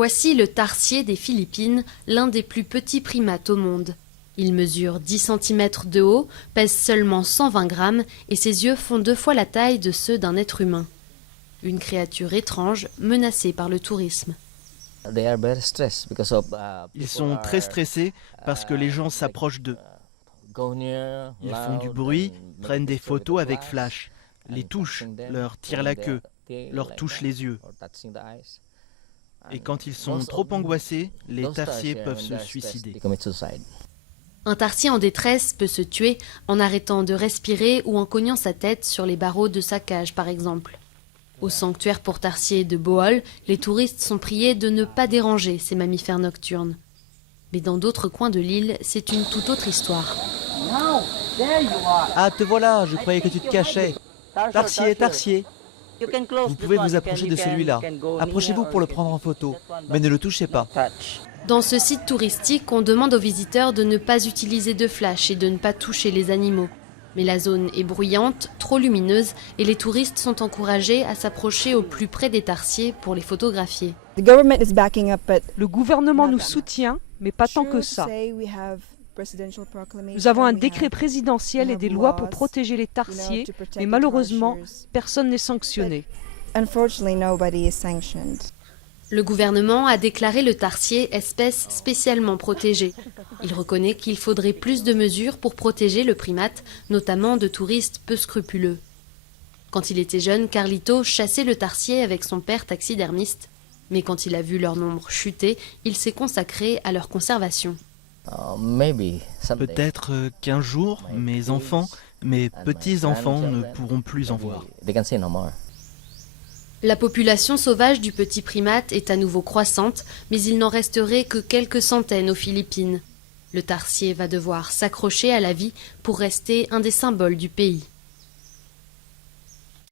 Voici le tarsier des Philippines, l'un des plus petits primates au monde. Il mesure 10 cm de haut, pèse seulement 120 grammes et ses yeux font 2 fois la taille de ceux d'un être humain. Une créature étrange, menacée par le tourisme. Ils sont très stressés parce que les gens s'approchent d'eux. Ils font du bruit, prennent des photos avec flash, les touchent, leur tirent la queue, leur touchent les yeux. Et quand ils sont trop angoissés, les tarsiers peuvent se suicider. Un tarsier en détresse peut se tuer en arrêtant de respirer ou en cognant sa tête sur les barreaux de sa cage par exemple. Au sanctuaire pour tarsiers de Bohol, les touristes sont priés de ne pas déranger ces mammifères nocturnes. Mais dans d'autres coins de l'île, c'est une toute autre histoire. Ah, te voilà, je croyais que tu te cachais. Tarsier, tarsier. Vous pouvez vous approcher de celui-là. Approchez-vous pour le prendre en photo, mais ne le touchez pas. Dans ce site touristique, on demande aux visiteurs de ne pas utiliser de flash et de ne pas toucher les animaux. Mais la zone est bruyante, trop lumineuse, et les touristes sont encouragés à s'approcher au plus près des tarsiers pour les photographier. Le gouvernement nous soutient, mais pas tant que ça. Nous avons un décret présidentiel et des lois pour protéger les tarsiers, mais malheureusement, personne n'est sanctionné. Le gouvernement a déclaré le tarsier espèce spécialement protégée. Il reconnaît qu'il faudrait plus de mesures pour protéger le primate, notamment de touristes peu scrupuleux. Quand il était jeune, Carlito chassait le tarsier avec son père taxidermiste. Mais quand il a vu leur nombre chuter, il s'est consacré à leur conservation. Peut-être qu'un jour, mes enfants, mes petits-enfants ne pourront plus en voir. La population sauvage du petit primate est à nouveau croissante, mais il n'en resterait que quelques centaines aux Philippines. Le tarsier va devoir s'accrocher à la vie pour rester un des symboles du pays.